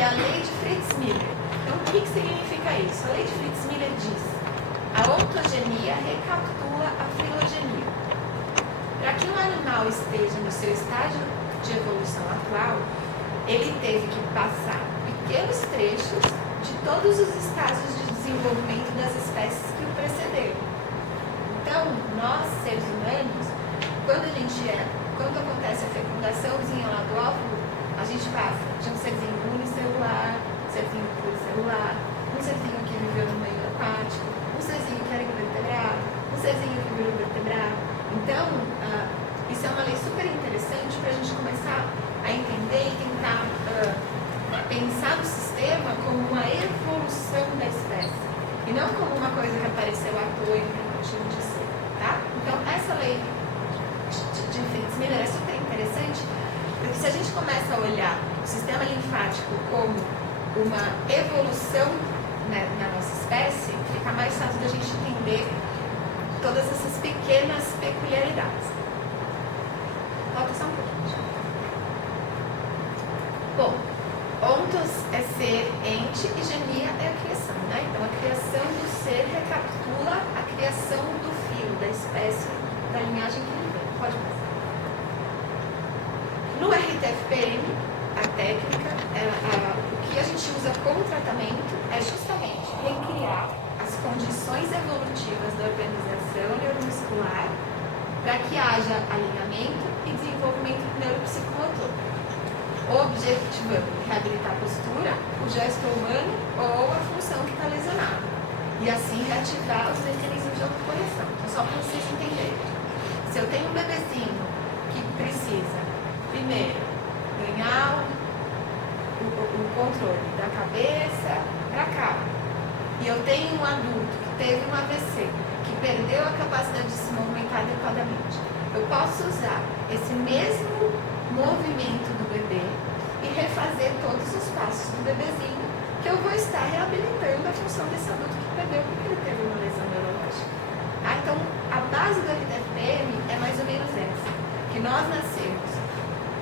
é a lei de Fritz-Miller. Então, o que significa isso? A lei de Fritz-Miller diz: a ontogenia recapitula a filogenia. Para que um animal esteja no seu estágio de evolução atual, ele teve que passar pequenos trechos de todos os estágios de desenvolvimento das espécies que o precederam. Então, nós, seres humanos, quando acontece a fecundaçãozinha lá do óvulo, a gente passa de um serzinho unicelular, um serzinho pluricelular, um serzinho que viveu no meio aquático, um serzinho que era invertebrado, um serzinho que virou vertebrado. Então, isso é uma lei super interessante para a gente começar a entender e tentar pensar no sistema como uma evolução da espécie e não como uma coisa que apareceu à toa e tem motivo de ser, tá? Então, essa lei de Fritz-Miller é super interessante porque se a gente começa a olhar o sistema linfático como uma evolução, né, na nossa espécie, fica mais fácil da gente entender todas essas pequenas peculiaridades. Falta só um pouquinho. Bom, ontos é ser, ente e genia é a criação, né? Então a criação do ser recapitula a criação do filo, da espécie, da linhagem que ele vem. Pode passar. No RTFPM, a técnica, o que a gente usa como tratamento é justamente recriar as condições evolutivas da organização neuromuscular para que haja alinhamento e desenvolvimento neuropsicomotor, objetivando reabilitar a postura, o gesto humano ou a função que está lesionada, e assim reativar os mecanismos de autocorreção. Então, só para vocês entenderem, se eu tenho um bebezinho que precisa, primeiro, ganhar o controle da cabeça para cá, e eu tenho um adulto que teve um AVC, que perdeu a capacidade de se movimentar adequadamente, eu posso usar esse mesmo movimento do bebê e refazer todos os passos do bebezinho, que eu vou estar reabilitando a função desse adulto que perdeu porque ele teve uma lesão neurológica. Então, a base do RTFPM é mais ou menos essa, que nós nascemos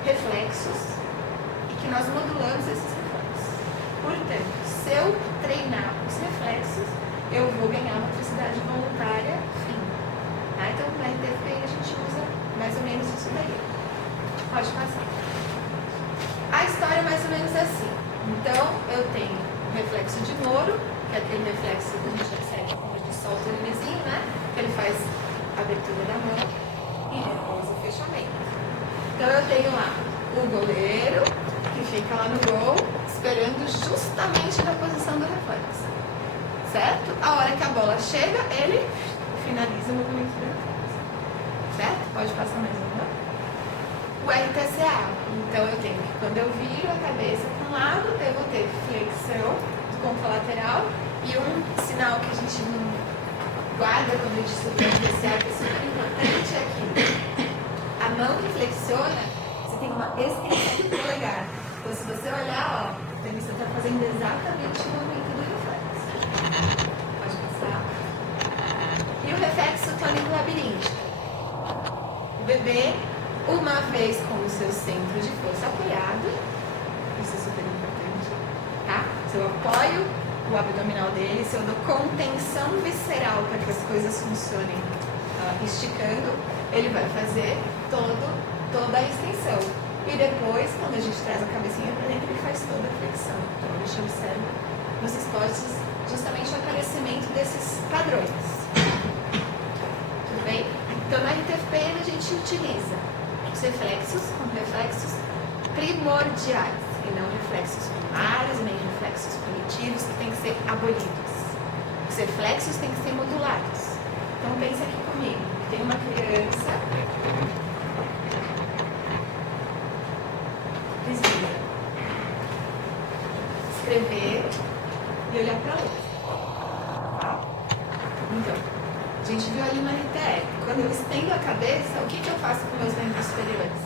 reflexos e que nós modulamos esses reflexos. Portanto, se eu treinar os reflexos, eu vou ganhar motricidade voluntária fina. Então, no RTFPM a gente usa mais ou menos isso daí. Pode passar. A história é mais ou menos assim. Então, eu tenho o reflexo de Moro, que é aquele reflexo que a gente recebe quando a gente solta o limezinho, né? Que ele faz a abertura da mão e depois o fechamento. Então, eu tenho lá o goleiro, que fica lá no gol, esperando justamente na posição do reflexo. Certo? A hora que a bola chega, ele finaliza o movimento do reflexo. Certo? Pode passar mais uma. O RTCA. Então, eu tenho que, quando eu viro a cabeça para um lado, eu vou ter flexão do contralateral e um sinal que a gente não guarda quando a gente estuda o RTCA, que é super importante, é que a mão que flexiona, você tem uma extensão do polegar. Então, se você olhar, você está fazendo exatamente o movimento do reflexo. Pode passar. E o reflexo tônico labiríntico. O bebê, uma vez com o seu centro de força apoiado, isso é super importante, tá? Se eu apoio o abdominal dele, se eu dou contenção visceral para que as coisas funcionem esticando, ele vai fazer toda a extensão. E depois, quando a gente traz a cabecinha para dentro, ele faz toda a flexão. Então, a gente observa nos esportes justamente o aparecimento desses padrões. Tudo bem? Então, na RTFPM a gente utiliza os reflexos como reflexos primordiais, e não reflexos primários, nem reflexos primitivos que têm que ser abolidos. Os reflexos têm que ser modulados. Então, pensa aqui comigo. Tem uma criança precisa escrever e olhar para a luz. Tá? Então, a gente viu ali no RTF. Quando eu estendo a cabeça, o que eu faço com meus membros superiores?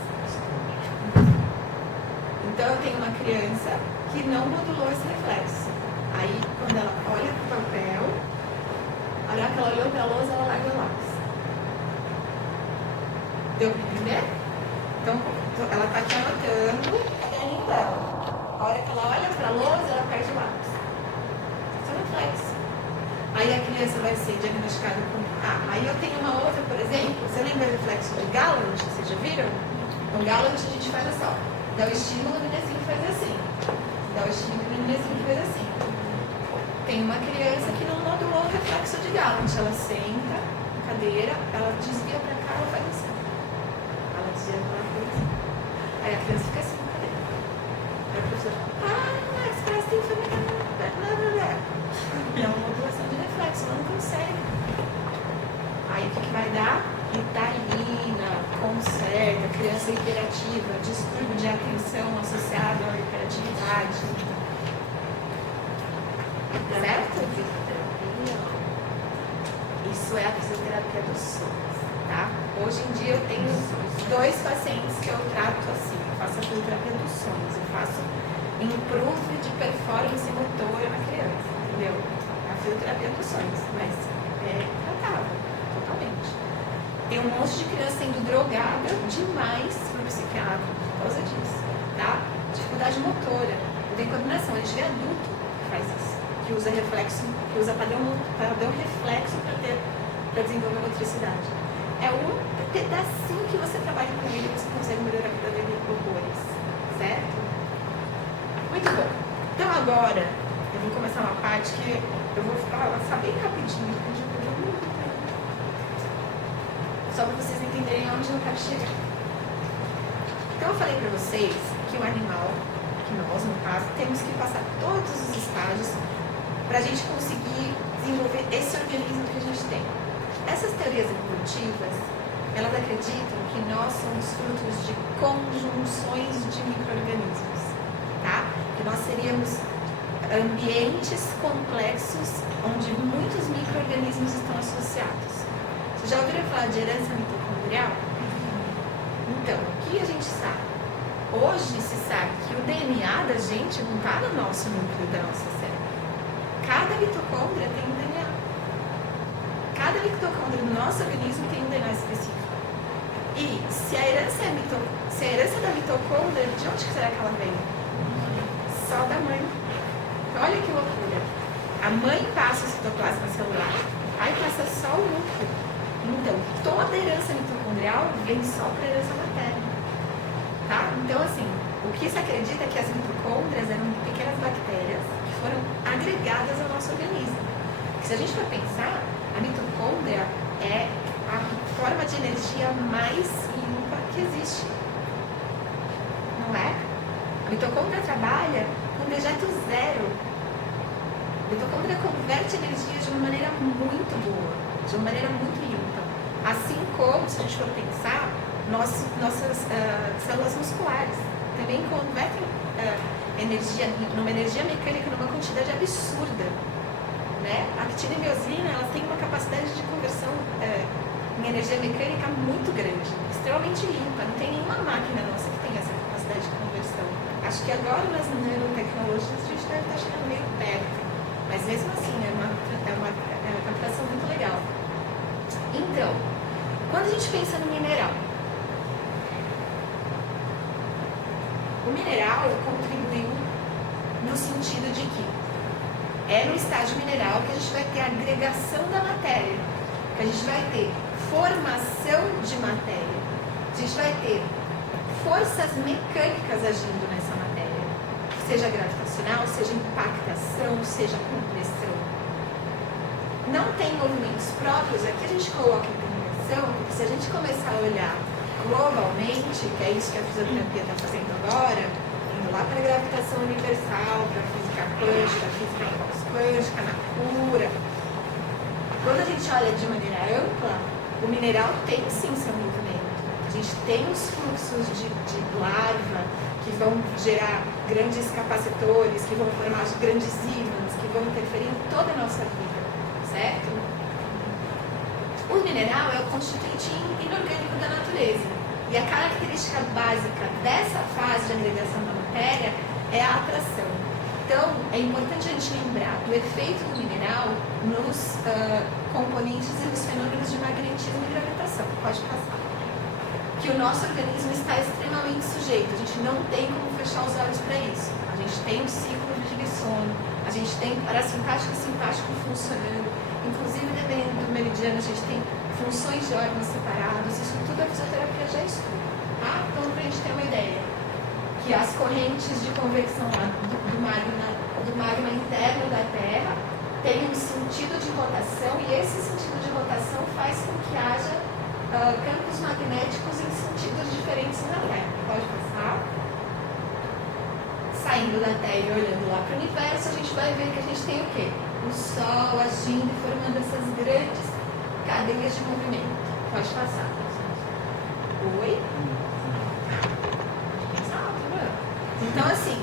Então, eu tenho uma criança que não modulou esse reflexo. Aí, quando ela olha para o papel, a hora que ela olhou para a lousa, ela larga o lápis. Deu para entender? Então, ela está aqui anotando o caderninho dela. A hora que ela olha para a lousa, criança vai ser diagnosticada com... aí eu tenho uma outra, por exemplo, você lembra do reflexo de Gallant? Vocês já viram? Então, Gallant a gente faz assim, ó, dá o estímulo, o nenenzinho faz assim. Dá o estímulo, o nenenzinho faz assim. Tem uma criança que não modulou o reflexo de Gallant. Ela senta na cadeira, ela desvia pra cá, ela faz assim. Ela desvia pra lá, faz assim. Aí a criança fica assim na cadeira. Aí a professora fala, mas parece que tem família. É uma modulação de reflexo, ela não consegue. Aí o que vai dar? Ritalina, conserta, criança hiperativa, distúrbio de atenção associado à hiperatividade. Certo? Isso é a fisioterapia dos sonhos, tá? Hoje em dia eu tenho 2 pacientes que eu trato assim. Eu faço a fisioterapia dos sonhos, eu faço improve de performance motora na criança, entendeu? A fisioterapia dos sonhos, mas é tratável, totalmente. Tem um monte de criança sendo drogada demais no psiquiatra por causa disso, tá? Dificuldade motora, não tem coordenação. A gente vê adulto que faz isso, que usa reflexo, que usa padrão reflexo para desenvolver motricidade. É um pedacinho que você trabalha com ele e você consegue melhorar a vida dele em horrores, certo? Muito bom. Então agora eu vou começar uma parte que eu vou passar bem rapidinho, só para vocês entenderem onde eu quero chegar. Então eu falei para vocês que o animal, que nós no caso, temos que passar todos os estágios para a gente conseguir desenvolver esse organismo que a gente tem. Essas teorias evolutivas, elas acreditam que nós somos frutos de conjunções de micro-organismos, tá? Que nós seríamos ambientes complexos onde muitos micro-organismos estão associados. Vocês já ouviram falar de herança mitocondrial? Então, o que a gente sabe? Hoje se sabe que o DNA da gente não está no nosso núcleo da nossa célula. Cada mitocôndria tem um DNA. Cada mitocôndria do nosso organismo tem um DNA específico. E se a herança da mitocôndria, de onde será que ela vem? Só da mãe. Então, olha que loucura. A mãe passa o citoplasma celular, o pai passa só o núcleo. Então, toda a herança mitocondrial vem só para a herança materna. Tá? Então, assim, o que se acredita é que as mitocôndrias eram pequenas bactérias que foram agregadas ao nosso organismo. Porque se a gente for pensar, a mitocôndria é a forma de energia mais limpa que existe. Não é? A mitocôndria trabalha com dejeto zero. A mitocôndria converte energia de uma maneira muito boa, de uma maneira muito limpa. Assim como, se a gente for pensar, nossas células musculares também convertem numa energia mecânica numa quantidade absurda. Né? A actina e miosina, elas têm uma capacidade de conversão em energia mecânica muito grande, extremamente limpa. Não tem nenhuma máquina nossa que tem essa capacidade de conversão. Acho que agora nas nanotecnologias a gente deve estar chegando meio perto, mas mesmo assim é uma captação muito legal. Então, quando a gente pensa no mineral, o mineral contribuiu no sentido de que é no estágio mineral que a gente vai ter a agregação da matéria, que a gente vai ter formação de matéria, a gente vai ter forças mecânicas agindo nessa matéria, seja gravitacional, seja impactação, seja compressão. Não tem movimentos próprios, aqui a gente coloca em combinação, porque se a gente começar a olhar globalmente, que é isso que a fisioterapia está fazendo agora, indo lá para a gravitação universal, para a física quântica, a física pós-quântica, na cura. Quando a gente olha de maneira ampla, o mineral tem sim seu movimento. A gente tem os fluxos de larva que vão gerar grandes capacitores, que vão formar grandes ímãs, que vão interferir em toda a nossa vida, certo? O mineral é o constituinte inorgânico da natureza. E a característica básica dessa fase de agregação da matéria é a atração. Então, é importante a gente lembrar do efeito do mineral nos componentes e nos fenômenos de magnetismo e gravitação. Pode passar. Que o nosso organismo está extremamente sujeito. A gente não tem como fechar os olhos para isso. A gente tem um ciclo de sono, a gente tem parasimpático e simpático funcionando. Inclusive, dentro do meridiano, a gente tem funções de órgãos separados. Isso tudo a fisioterapia já estuda. Tá? Então, para a gente ter uma ideia, que as correntes de convecção lá do magma interno da Terra têm um sentido de rotação, e esse sentido de rotação faz com que haja campos magnéticos em sentidos diferentes na Terra. Pode passar? Saindo da Terra e olhando lá para o universo, a gente vai ver que a gente tem o quê? O Sol agindo e formando essas grandes cadeias de movimento. Pode passar. Oi? Então, assim,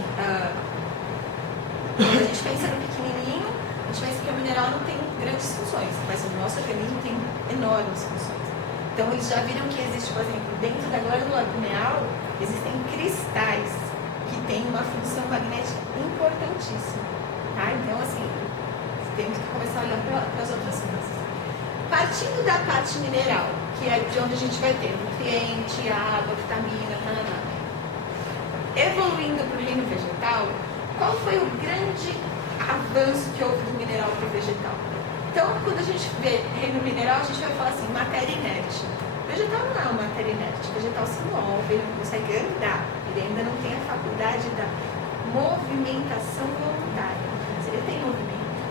quando a gente pensa no pequenininho, a gente pensa que o mineral não tem grandes funções, mas o nosso organismo tem enormes funções. Então, eles já viram que existe, por exemplo, dentro da glândula pineal, existem cristais que têm uma função magnética importantíssima. Tá? Então, assim, temos que começar a olhar para as outras coisas. Partindo da parte mineral, que é de onde a gente vai ter nutriente, água, vitamina, tanana. Evoluindo para o reino vegetal, qual foi o grande avanço que houve do mineral para o vegetal? Então, quando a gente vê reino mineral, a gente vai falar assim, matéria inerte. O vegetal não é uma matéria inerte, o vegetal se move, ele consegue andar, ele ainda não tem a faculdade da movimentação voluntária, mas ele tem movimento.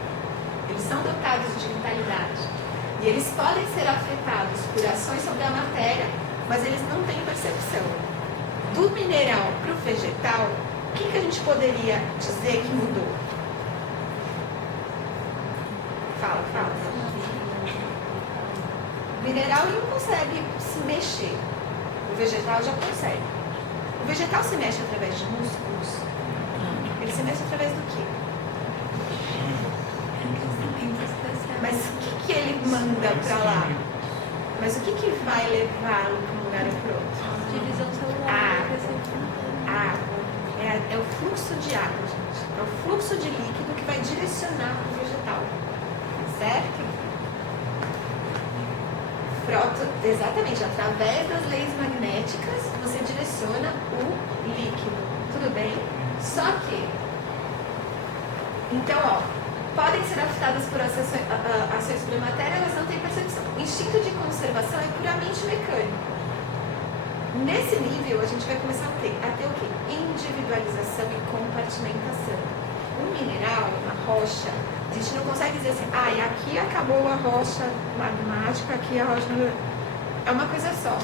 Eles são dotados de vitalidade. E eles podem ser afetados por ações sobre a matéria, mas eles não têm percepção. Do mineral para o vegetal, o que a gente poderia dizer que mudou? Fala. O mineral ele não consegue se mexer. O vegetal já consegue. O vegetal se mexe através de músculos. Ele se mexe através do quê? Mas o que ele manda para lá? Mas o que vai levá-lo para um lugar ou para outro? Divisão celular. Água. É o fluxo de água, gente. É o fluxo de líquido que vai direcionar o vegetal. Certo? Exatamente, através das leis magnéticas, você direciona o líquido. Tudo bem? Só que, então, podem ser afetadas por ações sobre a matéria, elas não têm percepção. O instinto de conservação é puramente mecânico. Nesse nível, a gente vai começar a ter o quê? Individualização e compartimentação. Um mineral, uma rocha, a gente não consegue dizer assim, aqui acabou a rocha magmática, aqui a rocha... É uma coisa só.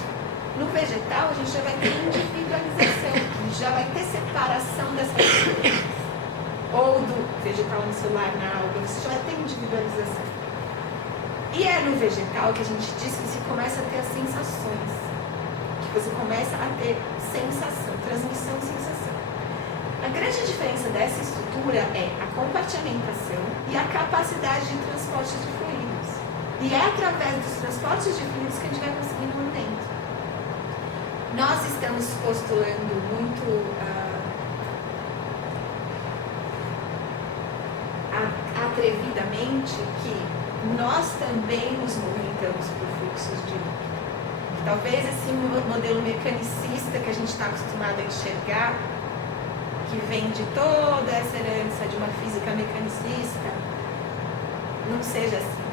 No vegetal, a gente já vai ter individualização, já vai ter separação dessas coisas. Ou do vegetal unicelular na alga, você já vai ter individualização. E é no vegetal que a gente diz que se começa a ter as sensações. Que você começa a ter sensação, transmissão de sensação. A grande diferença dessa estrutura é a compartimentação e a capacidade de transporte de fluidos. E é através dos transportes de fluidos que a gente vai conseguir movimento. Nós estamos postulando muito atrevidamente que nós também nos movimentamos por fluxos de líquido. Talvez esse modelo mecanicista que a gente está acostumado a enxergar, que vem de toda essa herança de uma física mecanicista, não seja assim,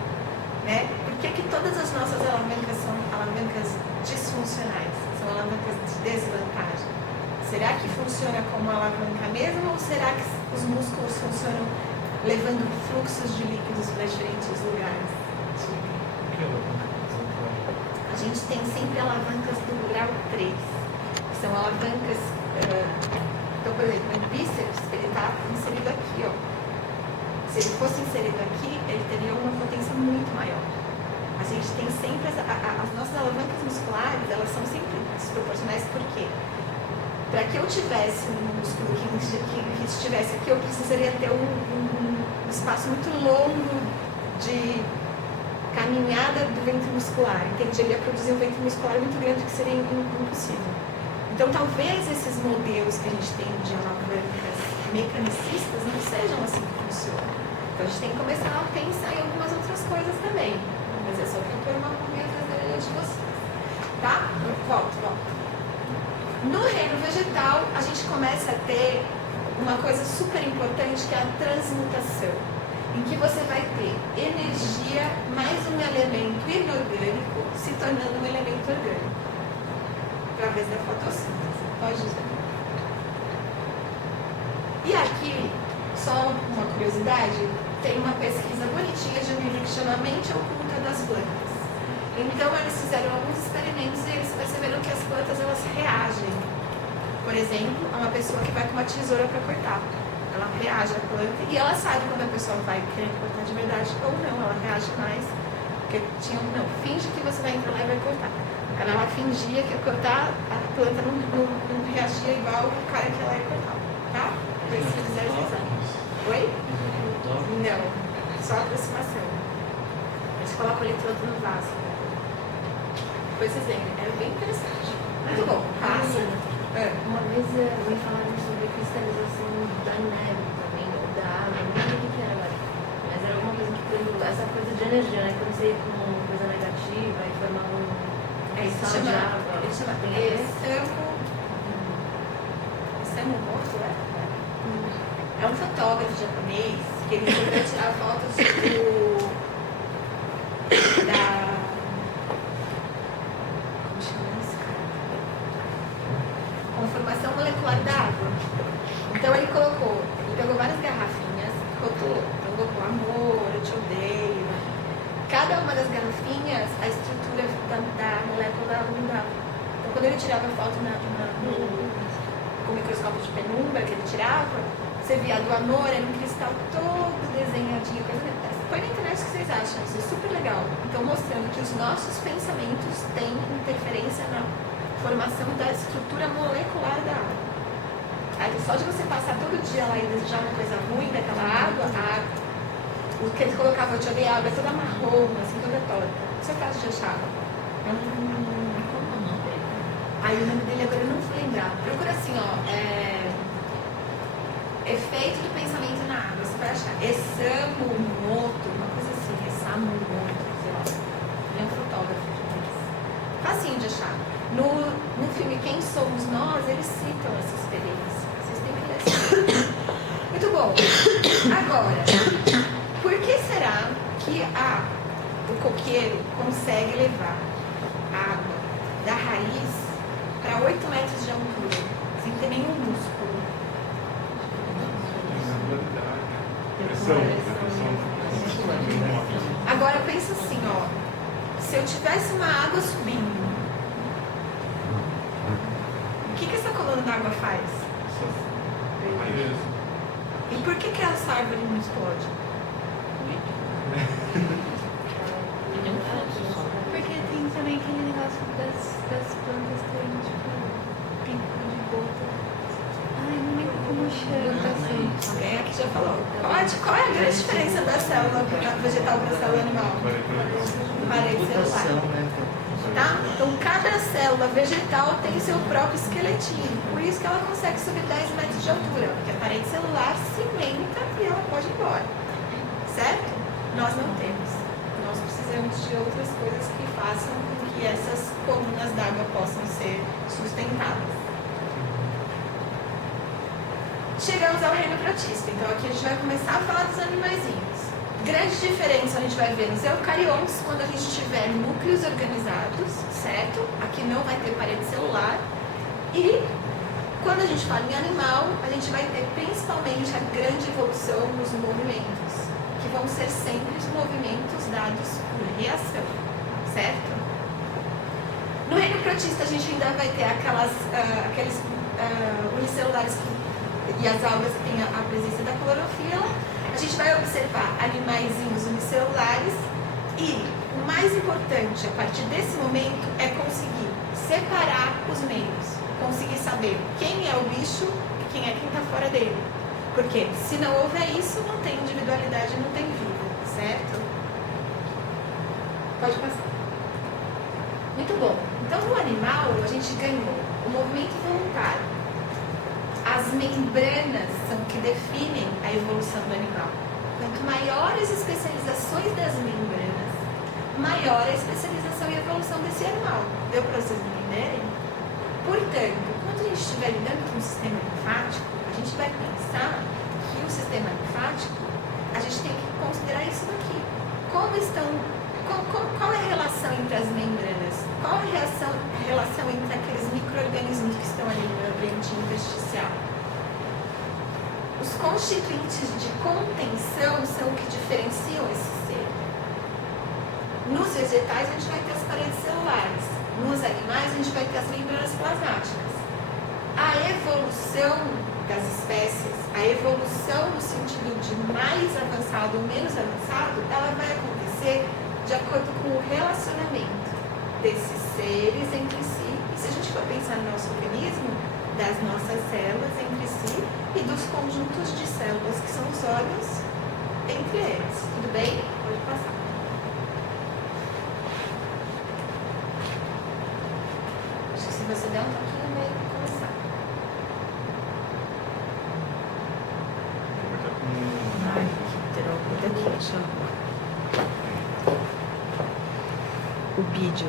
né? Por que todas as nossas alavancas são alavancas disfuncionais, são alavancas de desvantagem? Será que funciona como alavanca mesmo ou será que os músculos funcionam levando fluxos de líquidos para diferentes lugares? A gente tem sempre alavancas do grau 3, que são alavancas... Então, por exemplo, o bíceps, ele está inserido aqui, ó. Se ele fosse inserido aqui, ele teria uma potência muito maior. A gente tem sempre... As nossas alavancas musculares, elas são sempre desproporcionais, por quê? Para que eu tivesse um músculo que estivesse aqui, eu precisaria ter um espaço muito longo de caminhada do ventre muscular, entende? Ele ia produzir um ventre muscular muito grande que seria impossível. Então, talvez esses modelos que a gente tem de alavancas mecanicistas não sejam assim que funcionam. Então, a gente tem que começar a pensar em algumas outras coisas também. Mas é só que eu estou uma pulguinha atrás de vocês. Tá? Volto. No reino vegetal, a gente começa a ter uma coisa super importante que é a transmutação. em que você vai ter energia mais um elemento inorgânico se tornando um elemento orgânico, através da fotossíntese. Pode dizer. E aqui, só uma curiosidade, tem uma pesquisa bonitinha de um livro que chama Mente Oculta das Plantas. Então, eles fizeram alguns experimentos e eles perceberam que as plantas elas reagem. Por exemplo, a uma pessoa que vai com uma tesoura para cortar. Ela reage à planta e ela sabe quando a pessoa vai querer cortar de verdade ou não. Ela reage mais. Porque não, finge que você vai entrar lá e vai cortar. Ela fingia que ia cortar, a planta não reagia igual o cara que ela ia cortar. Tá? Por isso que eles fizeram esse exame. Oi? Não, só aproximação. A gente coloca o eletrodo no vaso. Depois vocês veem, é bem interessante. Muito bom. Passa. Uma vez me falaram sobre cristalização da neve também, ou da água, não lembro o que era agora. Mas era alguma coisa que, por exemplo, essa coisa de energia, né? Quando você ir com uma coisa negativa e formar um cristal de água. Ele chama Isamu Moto, é um fotógrafo japonês que ele foi tirar fotos da. Conformação molecular da água. Então ele pegou várias garrafinhas, colocou amor, eu te odeio. Cada uma das garrafinhas, a estrutura da molécula mudava. Então quando ele tirava foto com o microscópio de penumbra que ele tirava, você via do amor, era um cristal todo desenhadinho, coisa dessa. Põe na internet o que vocês acham, isso é super legal. Então mostrando que os nossos pensamentos têm interferência na formação da estrutura molecular da água. Aí, só de você passar todo dia lá e desejar uma coisa ruim daquela água, o que ele colocava, eu te odeio, a água é toda marrom, assim, toda torta. Isso é fácil de achar. Como o nome dele? Aí o nome dele agora eu não vou lembrar. Procura assim, efeito do pensamento na água. Você vai achar Isamu Moto, uma coisa assim, Isamu Moto, sei lá. Ele é um fotógrafo. Facinho de achar. No filme Quem Somos Nós, eles citam essa experiência. Vocês têm que ler isso. Muito bom. Agora, por que será que o coqueiro consegue levar água da raiz para 8 metros de altura, sem ter nenhum músculo? Agora pensa assim, se eu tivesse uma água subindo, o que essa coluna d'água faz? E por que essa árvore não explode? Porque tem também aquele negócio das plantas terem, tipo, pico de gota. Ai, não lembro como chama, assim. Alguém aqui já falou. Qual é a grande diferença da célula vegetal para a célula animal? Parede celular. Tá? Então, cada célula vegetal tem seu próprio esqueletinho. Por isso que ela consegue subir 10 metros de altura. Porque a parede celular cimenta e ela pode ir embora. Certo? Nós não temos. Nós precisamos de outras coisas que façam com que essas colunas d'água possam ser sustentadas. Chegamos ao reino protista. Então, aqui a gente vai começar a falar dos animaizinhos. Grande diferença a gente vai ver nos eucariontes quando a gente tiver núcleos organizados, certo? Aqui não vai ter parede celular. E quando a gente fala em animal, a gente vai ter principalmente a grande evolução nos movimentos, que vão ser sempre os movimentos dados por reação, certo? No reino protista a gente ainda vai ter aqueles unicelulares e as algas que têm a presença da clorofila. A gente vai observar animaizinhos unicelulares e o mais importante a partir desse momento é conseguir separar os meios, conseguir saber quem é o bicho e quem está fora dele. Porque se não houver isso, não tem individualidade, não tem vida, certo? Pode passar. Muito bom. Então no animal a gente ganhou o movimento voluntário. As membranas são que definem a evolução do animal. Quanto maiores as especializações das membranas, maior a especialização e a evolução desse animal. Deu para vocês entenderem? Portanto, quando a gente estiver lidando com o sistema linfático, a gente vai pensar que o sistema linfático, a gente tem que qual é a relação entre as membranas? Qual é a relação entre aqueles micro-organismos que estão ali no ambiente intersticial? Os constituintes de contenção são o que diferenciam esse ser. Nos vegetais a gente vai ter as paredes celulares, nos animais a gente vai ter as membranas plasmáticas. A evolução das espécies, a evolução no sentido de mais avançado ou menos avançado, ela vai acontecer de acordo com o relacionamento desses seres entre si. E se a gente for pensar no nosso organismo, das nossas células entre si e dos conjuntos de células que são os órgãos entre eles. Tudo bem? Pode passar. Acho que se você der um pouquinho, vai começar. Ai, terá um pouco aqui, deixa eu... O vídeo.